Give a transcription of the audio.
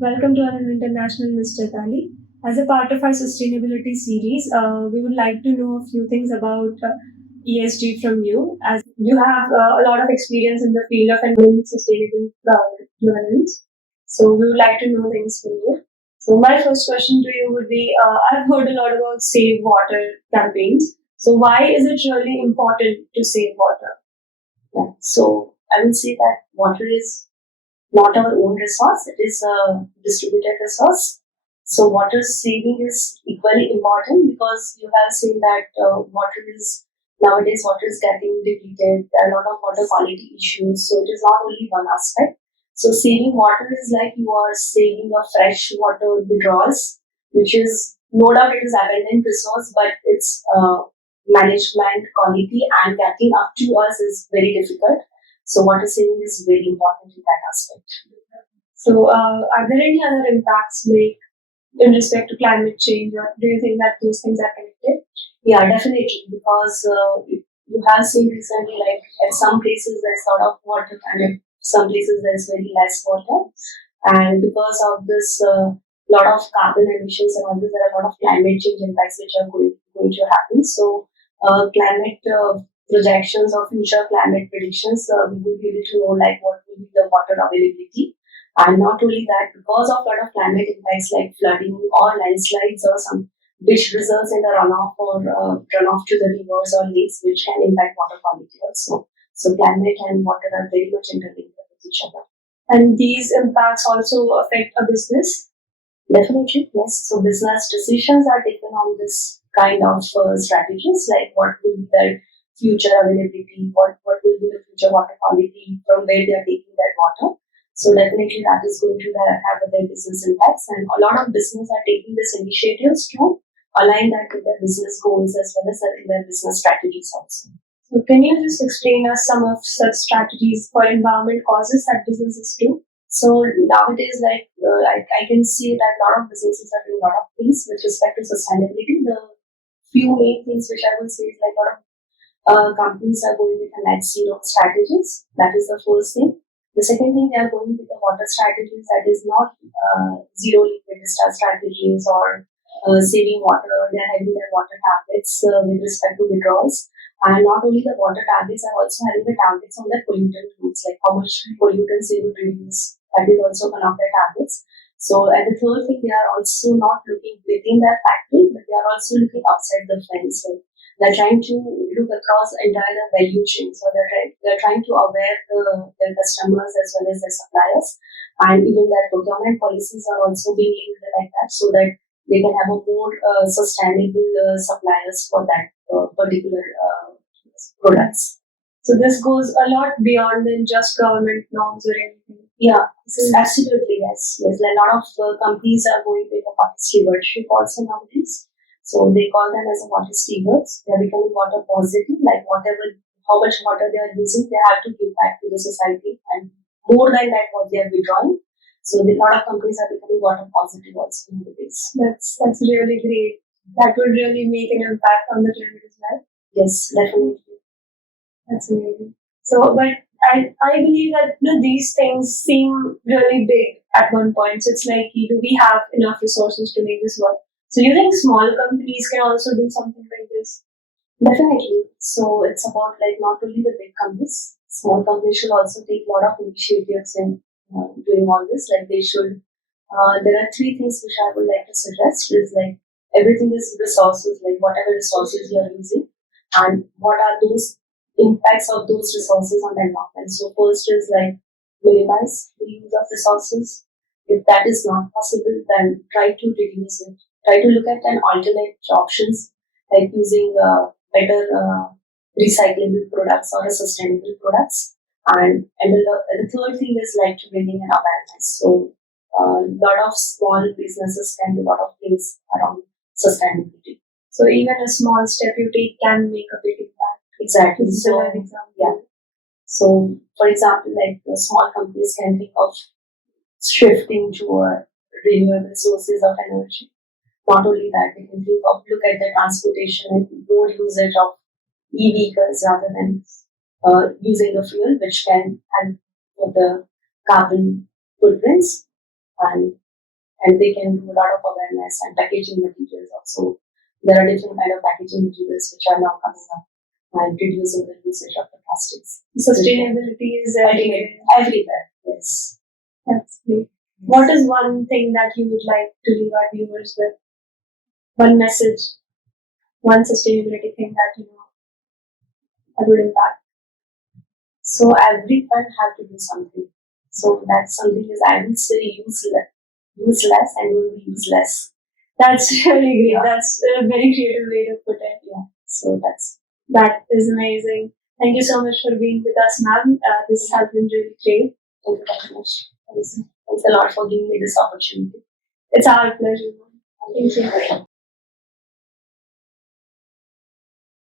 Welcome to our international Ms. Chaitali. As a part of our sustainability series, we would like to know a few things about ESG from you, as you have a lot of experience in the field of environmental sustainable governance. So we would like to know things from you. So my first question to you would be: I've heard a lot about save water campaigns. So why is it really important to save water? Yeah. So I would say that water is not our own resource, it is a distributed resource. So water saving is equally important because you have seen that nowadays water is getting depleted. There are a lot of water quality issues. So it is not only one aspect. So saving water is like you are saving a fresh water withdrawals, which is no doubt it is abundant resource, but its management, quality, and getting up to us is very difficult. So water saving is very important in that aspect. So are there any other impacts like in respect to climate change, or do you think that those things are connected? Yeah, definitely, because you have seen recently, like at some places there's a lot of water, and at some places there's very less water, and because of this, lot of carbon emissions and all this, there are a lot of climate change impacts which are going to happen. So climate projections or future climate predictions, we will be able to know like what will be the water availability. And not only that, because of a lot of climate impacts like flooding or landslides or some which results in the runoff or runoff to the rivers or lakes, which can impact water quality also. So climate and water are very much interlinked with each other. And these impacts also affect a business? Definitely, yes. So business decisions are taken on this kind of strategies, like what will be their future availability, what will be the future water quality, from where they are taking that water. So definitely that is going to have their business impacts, and a lot of business are taking these initiatives to align that with their business goals as well as their business strategies also. So can you just explain us some of such strategies for environment causes that businesses do? So nowadays, like I can see that a lot of businesses are doing a lot of things with respect to sustainability. The few main things which I will say is like a lot of companies are going with a net zero strategies. That is the first thing. The second thing, they are going with the water strategies that is not zero liquid discharge strategies or saving water. They are having their water targets with respect to withdrawals. And not only the water targets, are also having the targets on their pollutant routes, like how much pollutants they would reduce. That is also one of their targets. So, and the third thing, they are also not looking within their factory, but they are also looking outside the fence. Like they're trying to look across the entire value chain. So they're trying to aware their customers as well as their suppliers, and even their procurement policies are also being linked like that, so that they can have a more sustainable suppliers for that particular products. So this goes a lot beyond than just government norms or anything. Yeah, absolutely, yes. Yes, a lot of companies are going with a water stewardship also nowadays. So they call them as a water stewards. They are becoming water positive, like how much water they are using, they have to give back to the society, and more than that, what they are withdrawing. So a lot of companies are becoming water positive also nowadays. That's really great. That would really make an impact on the climate as well. Yes, definitely. That's amazing. So, but I believe that these things seem really big at one point. So it's like, do we have enough resources to make this work? So you think small companies can also do something like this? Definitely. So it's about like not only the big companies, small companies should also take a lot of initiatives in doing all this. Like they should, there are three things which I would like to suggest is like everything is resources, like whatever resources you are using, and what are those impacts of those resources on the environment. So first is like minimize the use of resources. If that is not possible, then try to reduce it. Try to look at an alternate options like using better recyclable products or sustainable products. And the third thing is like to bring in an awareness. So a lot of small businesses can do a lot of things around sustainability. So even a small step you take can make a big impact. Exactly. So yeah. So for example, like the small companies can think of shifting to renewable sources of energy. Not only that, they can think of look at the transportation and more usage of e-vehicles rather than using a fuel which can help with the carbon footprints, and they can do a lot of awareness and packaging materials also. There are different kind of packaging materials which are now coming up and reducing the usage of the plastics. Sustainability is Everywhere. Yes. That's great. What is one thing that you would like to leave our viewers with? One message, one sustainability thing that would impact. So everyone have to do something. So that's something is I will say useless and will be useless. That's really great. Yeah. That's a very creative way to put it. Yeah. So that is amazing. Thank you so much for being with us, ma'am. This has been really great. Thank you very much. Thanks a lot for giving me this opportunity. It's our pleasure. Thank you.